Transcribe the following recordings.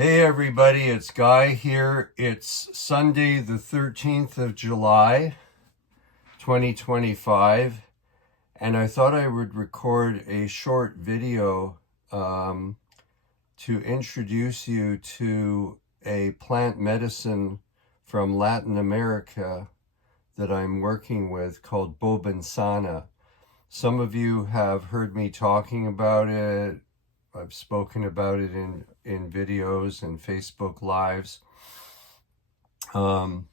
Hey everybody, it's Guy here. It's Sunday the 13th of July, 2025, and I thought I would record a short video to introduce you to a plant medicine from Latin America that I'm working with called Bobinsana. Some of you have heard me talking about it. I've spoken about it in videos and Facebook Lives. What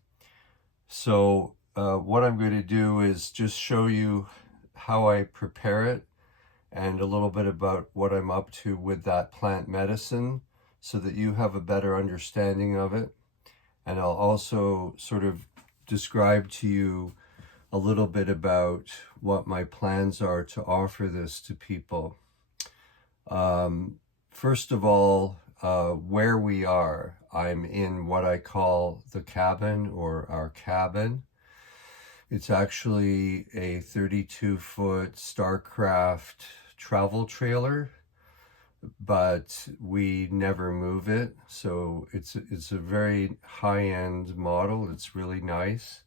I'm going to do is just show you how I prepare it and a little bit about what I'm up to with that plant medicine so that you have a better understanding of it. And I'll also sort of describe to you a little bit about what my plans are to offer this to people. First of all, where we are. I'm in what I call the cabin or our cabin. It's actually a 32-foot Starcraft travel trailer, but we never move it. So it's a very high-end model. It's really nice.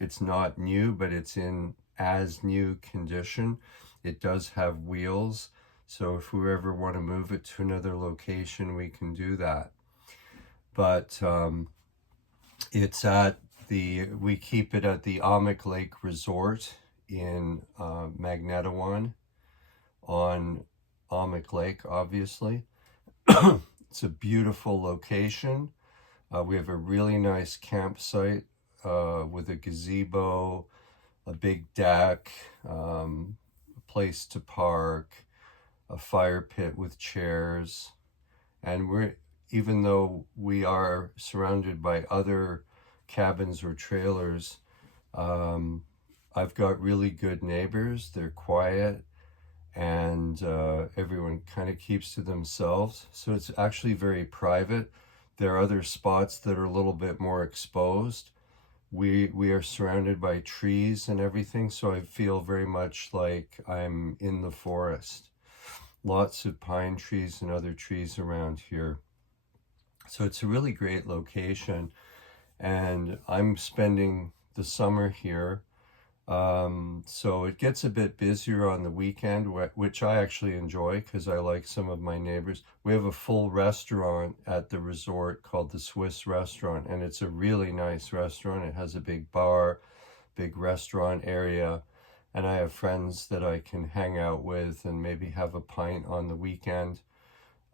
It's not new, but it's in as new condition. It does have wheels. So if we ever want to move it to another location, we can do that. But we keep it at the Amic Lake Resort in Magnetawan on Amic Lake, obviously. It's a beautiful location. We have a really nice campsite with a gazebo, a big deck, a place to park, a fire pit with chairs, and even though we are surrounded by other cabins or trailers, I've got really good neighbors. They're quiet, and everyone kind of keeps to themselves, so it's actually very private. There are other spots that are a little bit more exposed. We are surrounded by trees and everything, so I feel very much like I'm in the forest. Lots of pine trees and other trees around here. So it's a really great location, and I'm spending the summer here. So it gets a bit busier on the weekend, which I actually enjoy because I like some of my neighbors. We have a full restaurant at the resort called the Swiss Restaurant, and it's a really nice restaurant. It has a big bar, big restaurant area, and I have friends that I can hang out with and maybe have a pint on the weekend.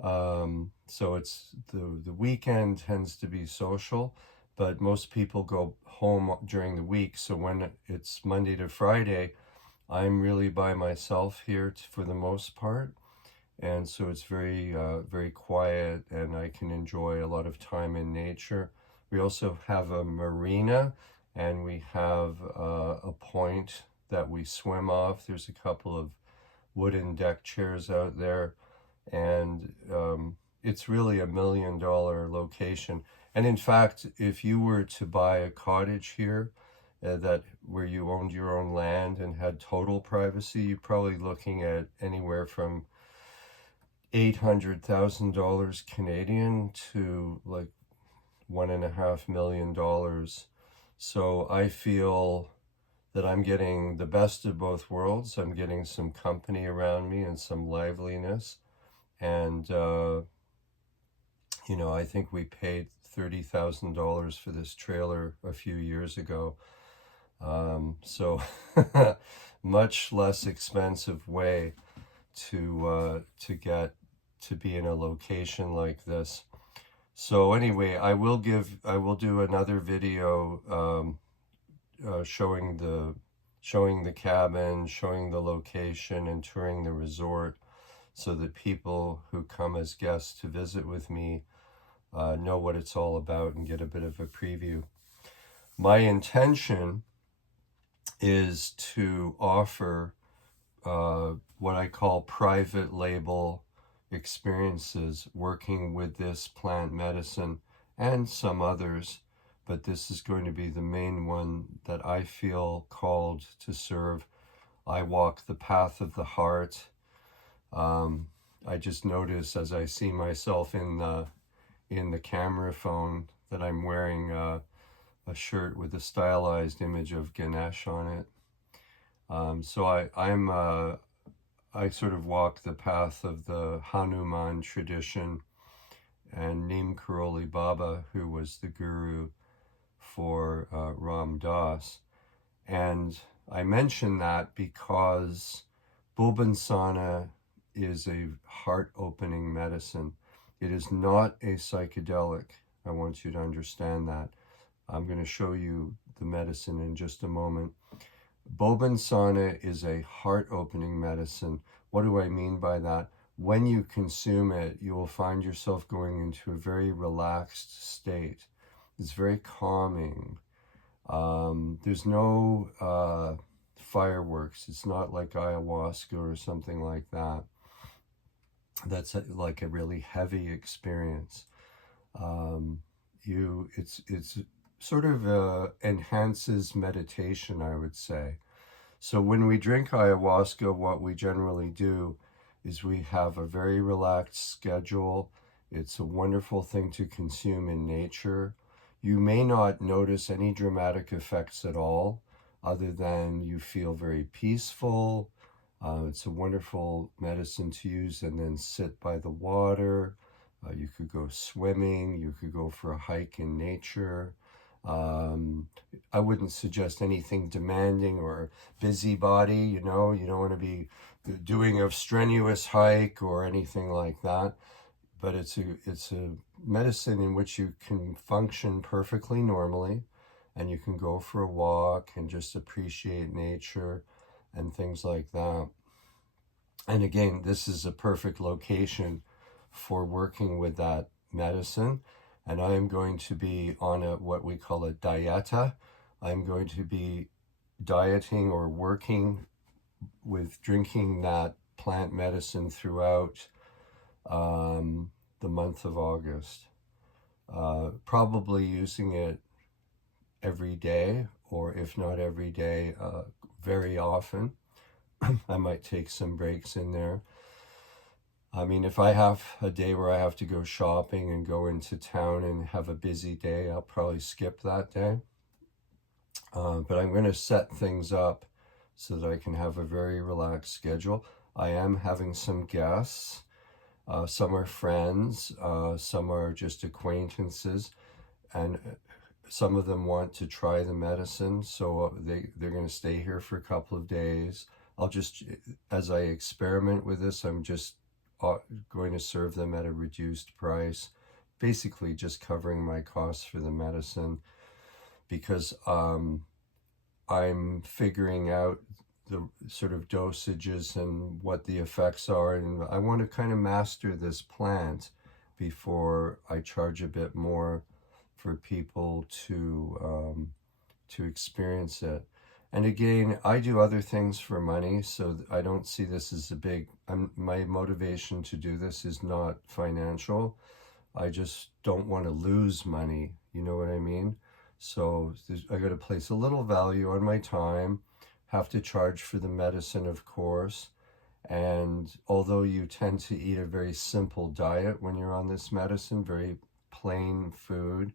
So it's the weekend tends to be social, but most people go home during the week. So when it's Monday to Friday, I'm really by myself here for the most part. And so it's very, very quiet, and I can enjoy a lot of time in nature. We also have a marina, and we have a point that we swim off. There's a couple of wooden deck chairs out there, and it's really $1 million location. And in fact, if you were to buy a cottage here where you owned your own land and had total privacy, you're probably looking at anywhere from $800,000 Canadian to like $1.5 million. So I feel that I'm getting the best of both worlds. I'm getting some company around me and some liveliness. And, I think we paid $30,000 for this trailer a few years ago. So much less expensive way to get to be in a location like this. So anyway, I will do another video showing the cabin, showing the location, and touring the resort, so that people who come as guests to visit with me know what it's all about and get a bit of a preview. My intention is to offer what I call private label experiences working with this plant medicine and some others, but this is going to be the main one that I feel called to serve. I walk the path of the heart. I just notice as I see myself in in the camera phone that I'm wearing a shirt with a stylized image of Ganesh on it. So I sort of walk the path of the Hanuman tradition and Neem Karoli Baba, who was the guru for Ram Dass. And I mention that because Bobinsana is a heart-opening medicine. It is not a psychedelic. I want you to understand that. I'm going to show you the medicine in just a moment. Bobinsana is a heart-opening medicine. What do I mean by that? When you consume it, you will find yourself going into a very relaxed state. It's very calming. There's no fireworks. It's not like ayahuasca or something like that. That's like a really heavy experience. It's sort of enhances meditation, I would say. So when we drink ayahuasca, what we generally do is we have a very relaxed schedule. It's a wonderful thing to consume in nature. You may not notice any dramatic effects at all, other than you feel very peaceful. It's a wonderful medicine to use and then sit by the water. You could go swimming. You could go for a hike in nature. I wouldn't suggest anything demanding or busybody, you know. You don't want to be doing a strenuous hike or anything like that. But it's a medicine in which you can function perfectly normally, and you can go for a walk and just appreciate nature and things like that. And again, this is a perfect location for working with that medicine. And I am going to be on what we call a dieta. I'm going to be dieting or working with drinking that plant medicine throughout the month of August. Probably using it every day, or if not every day, very often. I might take some breaks in there. I mean, if I have a day where I have to go shopping and go into town and have a busy day, I'll probably skip that day. But I'm going to set things up so that I can have a very relaxed schedule. I am having some guests. Some are friends, some are just acquaintances, and some of them want to try the medicine, so they're going to stay here for a couple of days. I'll just, as I experiment with this, I'm just going to serve them at a reduced price, basically just covering my costs for the medicine, because I'm figuring out the sort of dosages and what the effects are, and I want to kind of master this plant before I charge a bit more for people to experience it. And again, I do other things for money, so I don't see this as a big, my motivation to do this is not financial. I just don't want to lose money, you know what I mean? So I got to place a little value on my time, have to charge for the medicine, of course. And although you tend to eat a very simple diet when you're on this medicine, very plain food,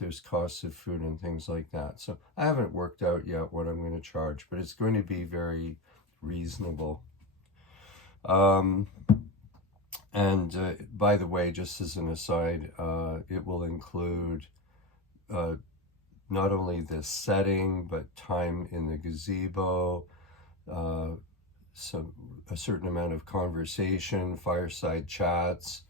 there's costs of food and things like that. So I haven't worked out yet what I'm going to charge, but it's going to be very reasonable. And by the way, just as an aside, it will include not only the setting, but time in the gazebo, a certain amount of conversation, fireside chats.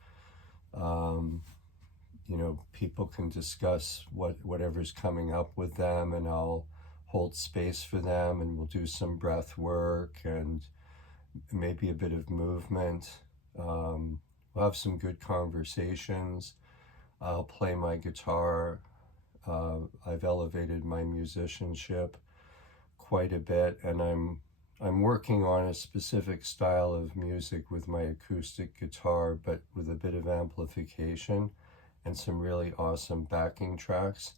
You know, people can discuss whatever's coming up with them, and I'll hold space for them, and we'll do some breath work and maybe a bit of movement. We'll have some good conversations. I'll play my guitar. I've elevated my musicianship quite a bit, and I'm working on a specific style of music with my acoustic guitar, but with a bit of amplification and some really awesome backing tracks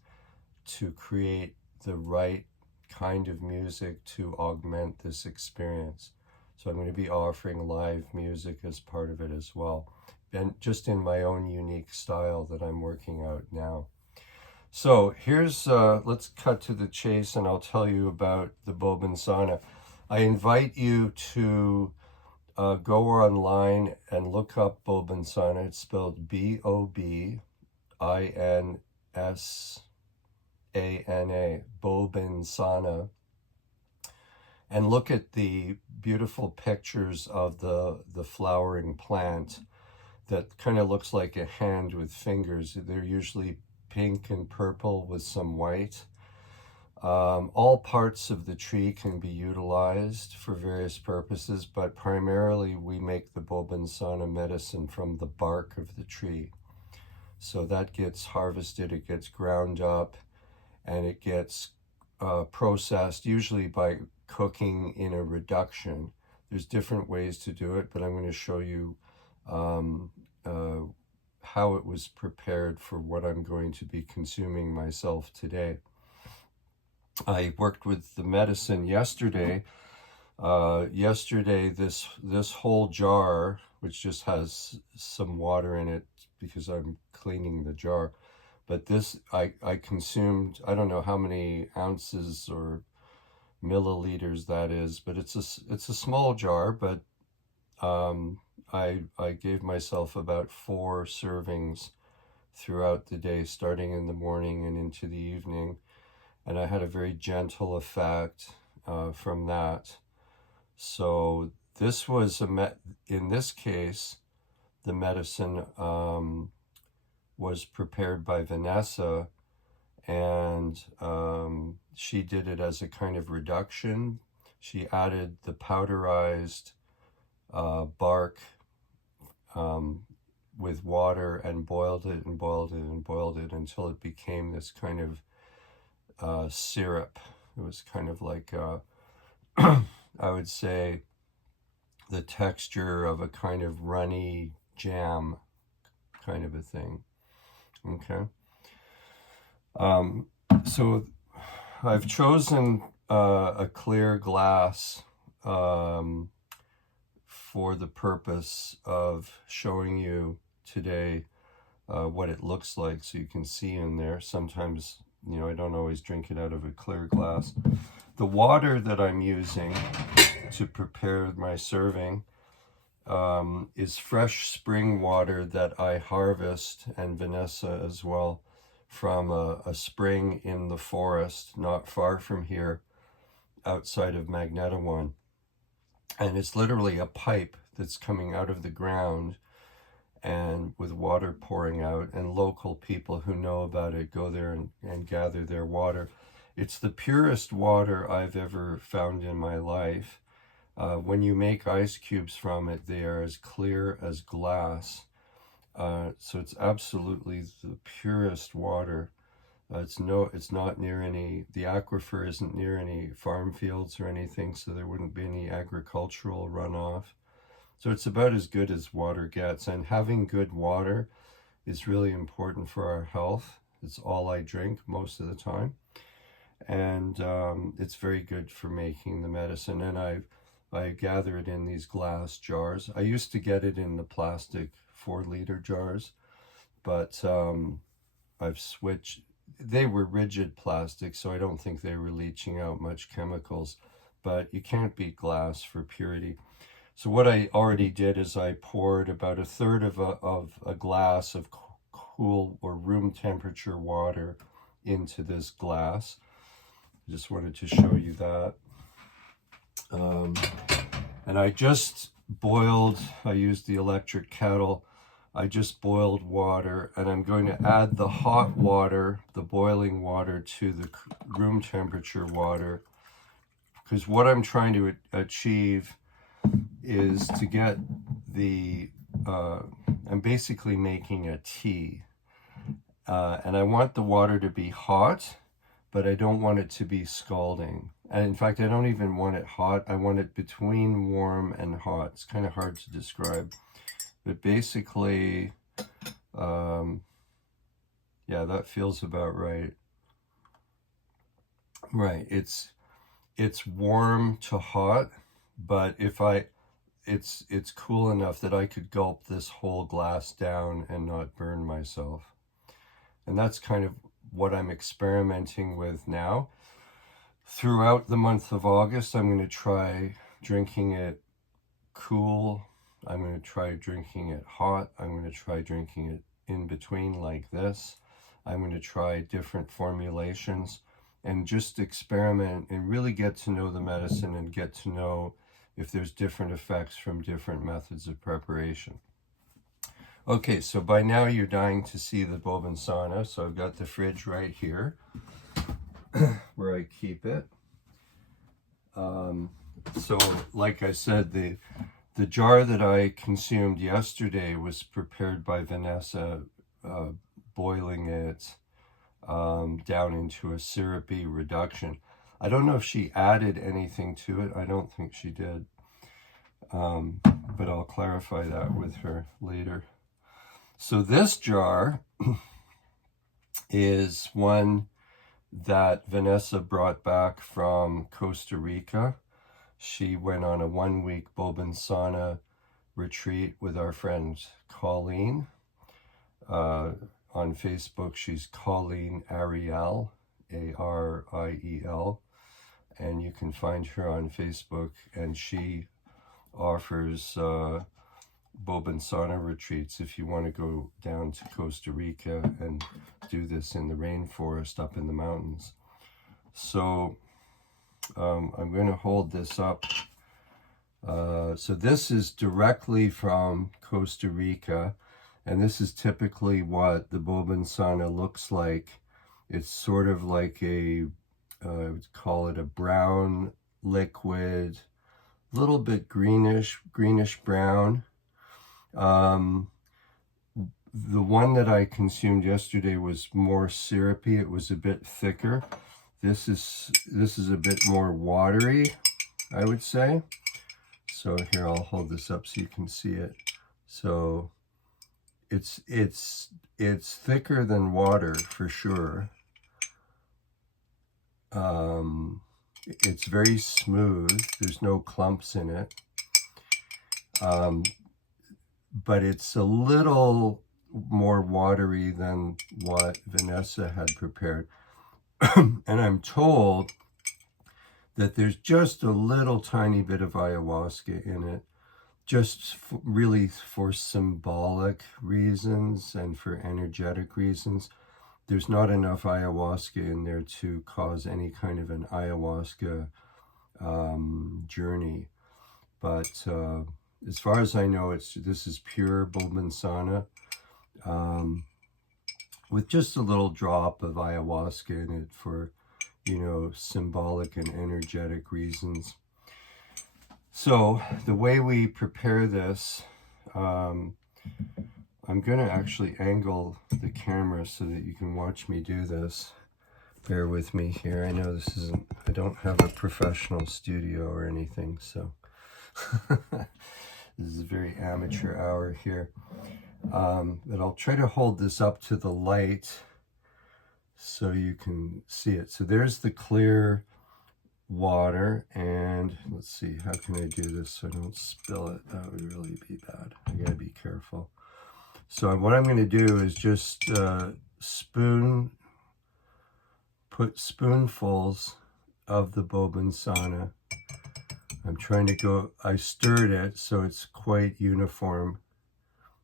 to create the right kind of music to augment this experience. So I'm going to be offering live music as part of it as well. and just in my own unique style that I'm working out now. So here's, let's cut to the chase and I'll tell you about the Bobinsana. I invite you to go online and look up Bobinsana. It's spelled Bobinsana, Bobinsana. And look at the beautiful pictures of the flowering plant that kind of looks like a hand with fingers. They're usually pink and purple with some white. All parts of the tree can be utilized for various purposes, but primarily we make the Bobinsana medicine from the bark of the tree. So that gets harvested, it gets ground up, and it gets processed, usually by cooking in a reduction. There's different ways to do it, but I'm going to show you how it was prepared for what I'm going to be consuming myself today. I worked with the medicine yesterday. This whole jar, which just has some water in it because I'm cleaning the jar, but this I consumed, I don't know how many ounces or milliliters that is, but it's a small jar, but I gave myself about 4 servings throughout the day, starting in the morning and into the evening, and I had a very gentle effect from that. So this was in this case, the medicine was prepared by Vanessa, and she did it as a kind of reduction. She added the powderized bark with water and boiled it and boiled it and boiled it until it became this kind of syrup. It was kind of like I would say the texture of a kind of runny jam kind of a thing. Okay. So I've chosen a clear glass for the purpose of showing you today what it looks like, so you can see in there. Sometimes, I don't always drink it out of a clear glass. The water that I'm using to prepare my serving is fresh spring water that I harvest, and Vanessa as well, from a spring in the forest not far from here outside of Magnetawan. And it's literally a pipe that's coming out of the ground and with water pouring out, and local people who know about it go there and gather their water. It's the purest water I've ever found in my life. When you make ice cubes from it, they are as clear as glass. So it's absolutely the purest water. It's not near any, the aquifer isn't near any farm fields or anything, so there wouldn't be any agricultural runoff. So it's about as good as water gets, and having good water is really important for our health. It's all I drink most of the time, and it's very good for making the medicine. And I gather it in these glass jars. I used to get it in the plastic 4-liter jars, but I've switched. They were rigid plastic, so I don't think they were leaching out much chemicals, but you can't beat glass for purity. So what I already did is I poured about 1/3 of a glass of cool or room temperature water into this glass. I just wanted to show you that. And I just boiled, I used the electric kettle. I just boiled water, and I'm going to add the hot water, the boiling water, to the room temperature water, because what I'm trying to achieve is to get I'm basically making a tea, and I want the water to be hot, but I don't want it to be scalding. And in fact, I don't even want it hot. I want it between warm and hot. It's kind of hard to describe. But basically, yeah, that feels about right. Right, it's warm to hot, but it's cool enough that I could gulp this whole glass down and not burn myself. And that's kind of what I'm experimenting with now. Throughout the month of August, I'm going to try drinking it cool. I'm going to try drinking it hot. I'm going to try drinking it in between like this. I'm going to try different formulations and just experiment and really get to know the medicine and get to know if there's different effects from different methods of preparation. Okay, so by now you're dying to see the Bobinsana. So I've got the fridge right here where I keep it. So like I said, the jar that I consumed yesterday was prepared by Vanessa, boiling it down into a syrupy reduction. I don't know if she added anything to it. I don't think she did. But I'll clarify that with her later. So this jar is one that Vanessa brought back from Costa Rica. She went on a 1-week Bobinsana retreat with our friend Colleen. On Facebook, she's Colleen Ariel, Ariel, and you can find her on Facebook, and she offers Bobinsana retreats if you want to go down to Costa Rica and do this in the rainforest up in the mountains. So I'm going to hold this up. So this is directly from Costa Rica, and this is typically what the Bobinsana looks like. It's sort of like a, I would call it a brown liquid, a little bit greenish brown. The one that I consumed yesterday was more syrupy. It was a bit thicker. This is a bit more watery, I would say. So here, I'll hold this up so you can see it. So it's thicker than water for sure. It's very smooth. There's no clumps in it. But it's a little more watery than what Vanessa had prepared. And I'm told that there's just a little tiny bit of ayahuasca in it, just really for symbolic reasons and for energetic reasons. There's not enough ayahuasca in there to cause any kind of an ayahuasca journey. But as far as I know, this is pure Bobinsana with just a little drop of ayahuasca in it for, you know, symbolic and energetic reasons. So the way we prepare this, I'm going to actually angle the camera so that you can watch me do this. Bear with me here. I know this isn't, I don't have a professional studio or anything, so this is a very amateur hour here. But I'll try to hold this up to the light so you can see it. So there's the clear water, and let's see, how can I do this so I don't spill it? That would really be bad. I gotta be careful. So what I'm going to do is just put spoonfuls of the Bobinsana. I'm trying to go, I stirred it so it's quite uniform.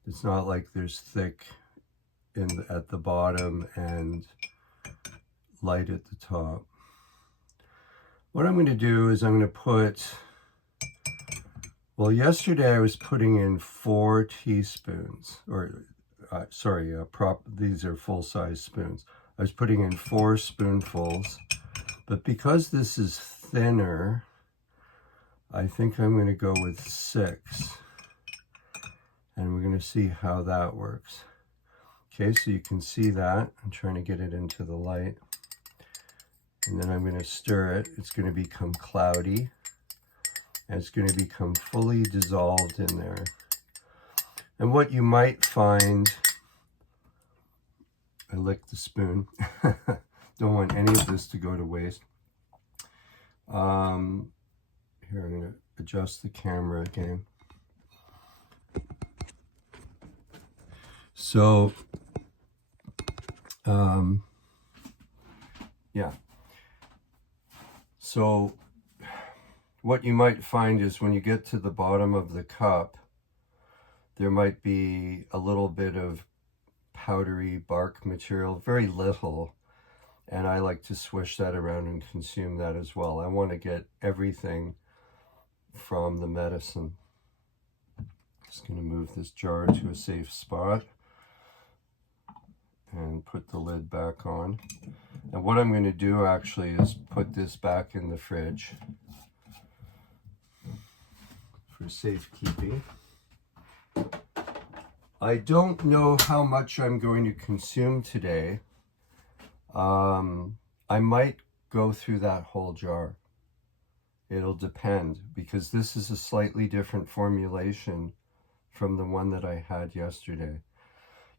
It's not like there's thick at the bottom and light at the top. What I'm going to do is I'm going to put, well, yesterday I was putting in 4 teaspoons, or these are full-size spoons. I was putting in 4 spoonfuls, but because this is thinner, I think I'm going to go with 6. And we're going to see how that works. Okay, so you can see that. I'm trying to get it into the light. And then I'm going to stir it. It's going to become cloudy. And it's going to become fully dissolved in there. And what you might find, I licked the spoon. Don't want any of this to go to waste. Here, I'm going to adjust the camera again. So, yeah. So what you might find is when you get to the bottom of the cup, there might be a little bit of powdery bark material, very little, and I like to swish that around and consume that as well. I want to get everything from the medicine. Just going to move this jar to a safe spot and put the lid back on. And what I'm going to do actually is put this back in the fridge for safekeeping. I don't know how much I'm going to consume today. I might go through that whole jar. It'll depend, because this is a slightly different formulation from the one that I had yesterday.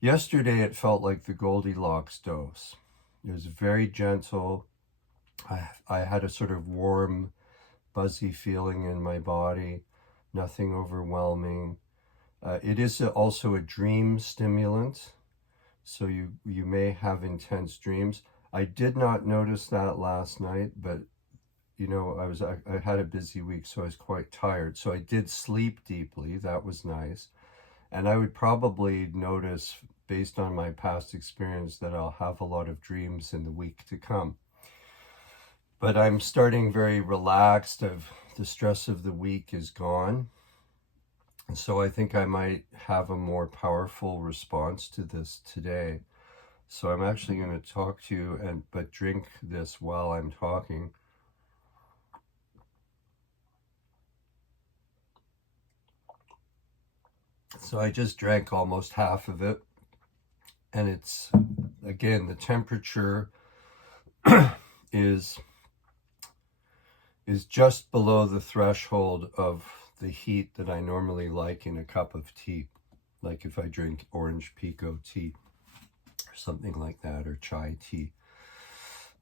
Yesterday it felt like the Goldilocks dose. It was very gentle. I had a sort of warm, buzzy feeling in my body, nothing overwhelming. It is also a dream stimulant, so you may have intense dreams. I did not notice that last night, but you know, I had a busy week, so I was quite tired. So I did sleep deeply. That was nice. And I would probably notice, based on my past experience, that I'll have a lot of dreams in the week to come. But I'm starting very relaxed. The stress of the week is gone. So I think I might have a more powerful response to this today. So I'm actually going to talk to you but drink this while I'm talking. So I just drank almost half of it. And it's, again, the temperature is just below the threshold of the heat that I normally like in a cup of tea. Like if I drink orange pekoe tea or something like that, or chai tea.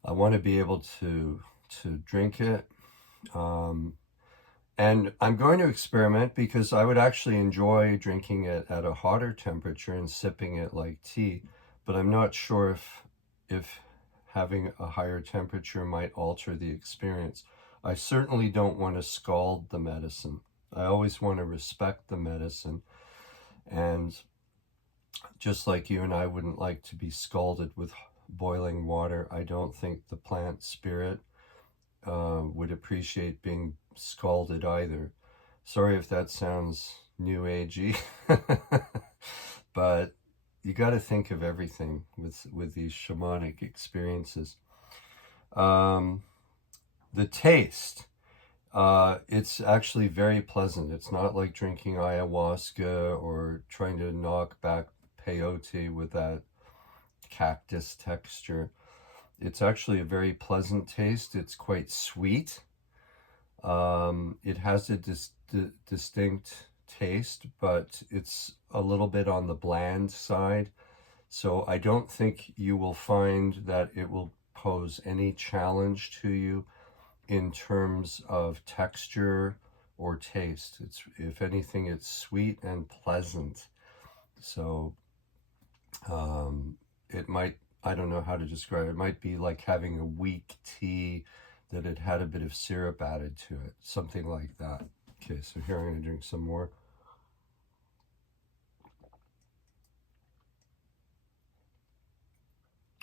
I want to be able to drink it. And I'm going to experiment, because I would actually enjoy drinking it at a hotter temperature and sipping it like tea. But I'm not sure if having a higher temperature might alter the experience. I certainly don't want to scald the medicine. I always want to respect the medicine. And just like you and I wouldn't like to be scalded with boiling water, I don't think the plant spirit would appreciate being scalded either. Sorry if that sounds new agey, but you got to think of everything with these shamanic experiences. The taste, it's actually very pleasant. It's not like drinking ayahuasca or trying to knock back peyote with that cactus texture. It's actually a very pleasant taste. It's quite sweet. It has a distinct taste, but it's a little bit on the bland side. So I don't think you will find that it will pose any challenge to you in terms of texture or taste. It's, if anything, it's sweet and pleasant. So it might, I don't know how to describe it. It might be like having a weak tea that it had a bit of syrup added to it, something like that. Okay, so here I'm going to drink some more.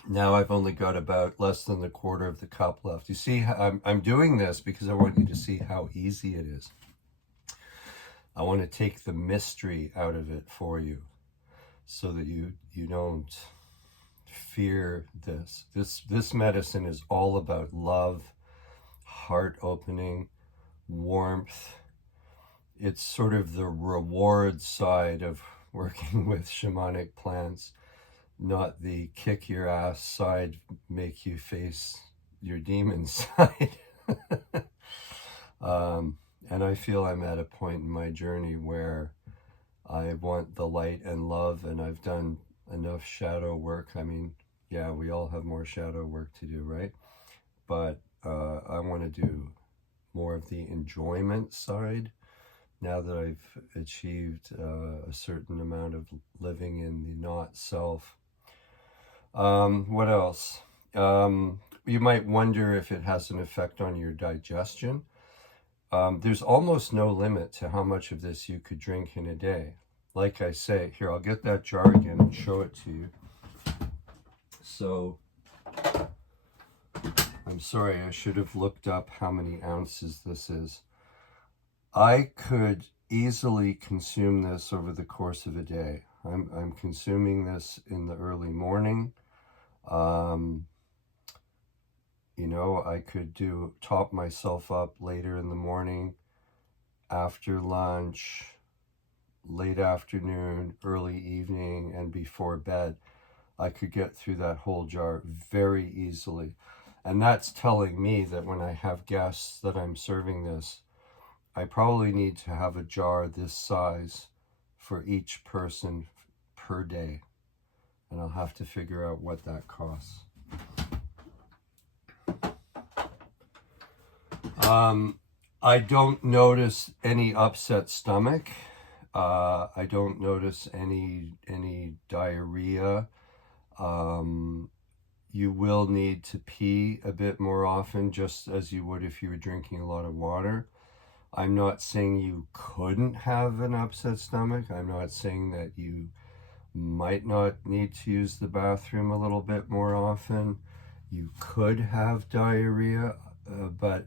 Now I've only got about less than the quarter of the cup left. You see, I'm doing this because I want you to see how easy it is. I want to take the mystery out of it for you, so that you don't fear this. This medicine is all about love, heart opening, warmth. It's sort of the reward side of working with shamanic plants, not the kick your ass side, make you face your demon side. And I feel I'm at a point in my journey where I want the light and love, and I've done enough shadow work. I mean, yeah, we all have more shadow work to do, right? But I want to do more of the enjoyment side, now that I've achieved a certain amount of living in the not self. What else? You might wonder if it has an effect on your digestion. There's almost no limit to how much of this you could drink in a day. Like I say, here, I'll get that jar again and show it to you. So, I'm sorry, I should have looked up how many ounces this is. I could easily consume this over the course of a day. I'm consuming this in the early morning. You know, I could top myself up later in the morning, after lunch, late afternoon, early evening, and before bed. I could get through that whole jar very easily. And that's telling me that when I have guests that I'm serving this, I probably need to have a jar this size for each person per day. And I'll have to figure out what that costs. I don't notice any upset stomach. I don't notice any diarrhea. You will need to pee a bit more often, just as you would if you were drinking a lot of water. I'm not saying you couldn't have an upset stomach. I'm not saying that you might not need to use the bathroom a little bit more often. You could have diarrhea, but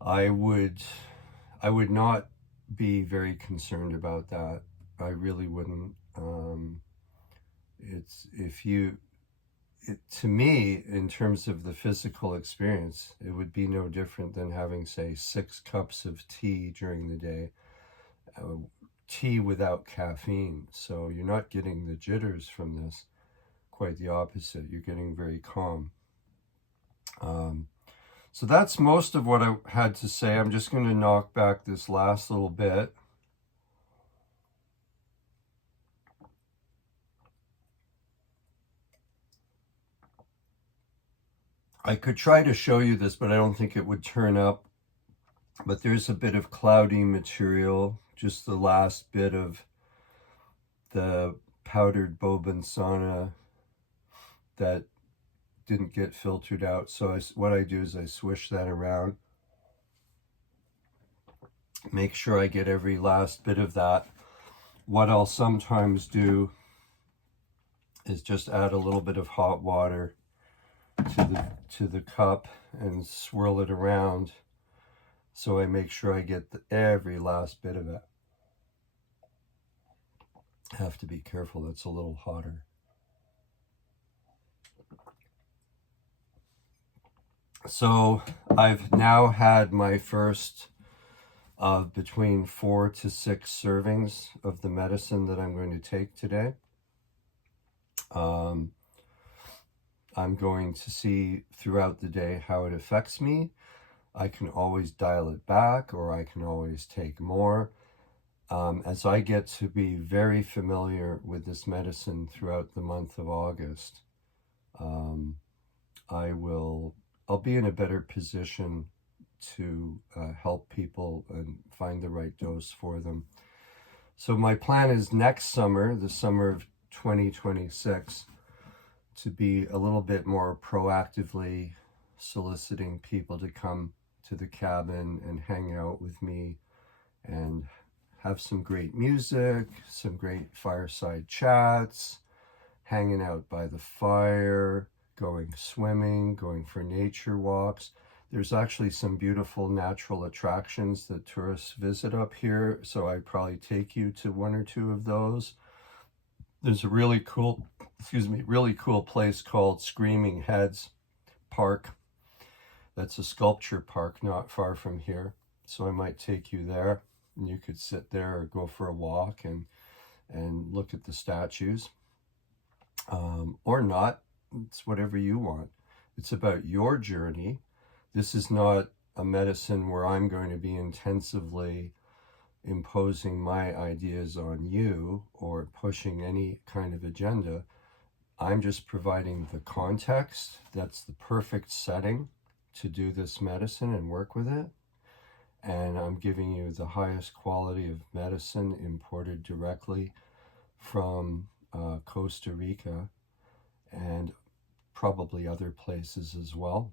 I would not be very concerned about that. I really wouldn't. To me, in terms of the physical experience, it would be no different than having, say, 6 cups of tea during the day, tea without caffeine. So you're not getting the jitters from this. Quite the opposite. You're getting very calm. So that's most of what I had to say. I'm just going to knock back this last little bit. I could try to show you this, but I don't think it would turn up. But there's a bit of cloudy material, just the last bit of the powdered Bobinsana that didn't get filtered out. So what I do is I swish that around. Make sure I get every last bit of that. What I'll sometimes do is just add a little bit of hot water to the cup and swirl it around, so I make sure I get every last bit of it. I have to be careful, it's a little hotter. So I've now had my first of between 4 to 6 servings of the medicine that I'm going to take today. I'm going to see throughout the day how it affects me. I can always dial it back, or I can always take more. As I get to be very familiar with this medicine throughout the month of August, I'll be in a better position to help people and find the right dose for them. So my plan is next summer, the summer of 2026, to be a little bit more proactively soliciting people to come to the cabin and hang out with me and have some great music, some great fireside chats, hanging out by the fire, going swimming, going for nature walks. There's actually some beautiful natural attractions that tourists visit up here, so I'd probably take you to 1 or 2 of those. There's a really cool place called Screaming Heads Park. That's a sculpture park not far from here. So I might take you there, and you could sit there or go for a walk and look at the statues. Or not. It's whatever you want. It's about your journey. This is not a medicine where I'm going to be intensively imposing my ideas on you or pushing any kind of agenda. I'm just providing the context. That's the perfect setting to do this medicine and work with it. and I'm giving you the highest quality of medicine imported directly from Costa Rica and probably other places as well.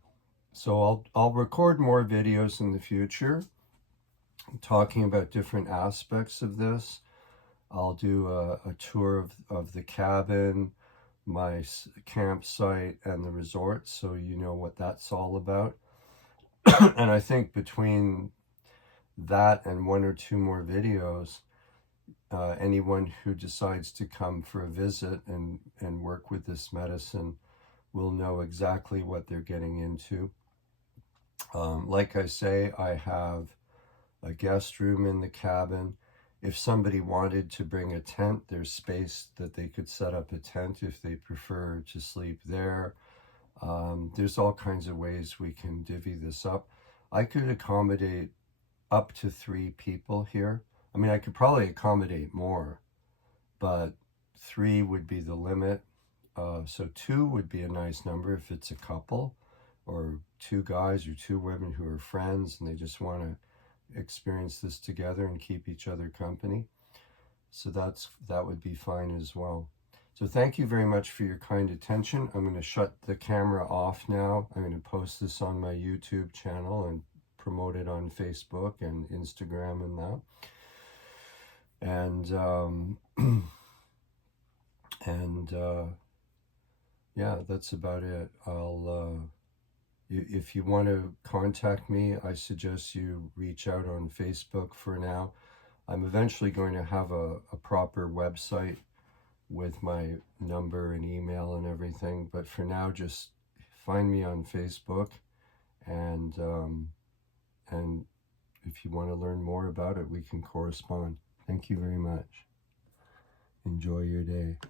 So I'll record more videos in the future talking about different aspects of this. I'll do a tour of the cabin, my campsite, and the resort, so you know what that's all about. And I think between that and one or two more videos, anyone who decides to come for a visit and work with this medicine will know exactly what they're getting into. Like I say, I have a guest room in the cabin. If somebody wanted to bring a tent, there's space that they could set up a tent if they prefer to sleep there. There's all kinds of ways we can divvy this up. I could accommodate up to 3 people here. I mean, I could probably accommodate more, but 3 would be the limit. So 2 would be a nice number if it's a couple, or 2 guys or 2 women who are friends and they just want to experience this together and keep each other company. So that would be fine as well. So thank you very much for your kind attention. I'm going to shut the camera off now. I'm going to post this on my YouTube channel and promote it on Facebook and Instagram and that. Yeah, that's about it. If you want to contact me, I suggest you reach out on Facebook for now. I'm eventually going to have a proper website with my number and email and everything, but for now, just find me on Facebook, and if you want to learn more about it, we can correspond. Thank you very much. Enjoy your day.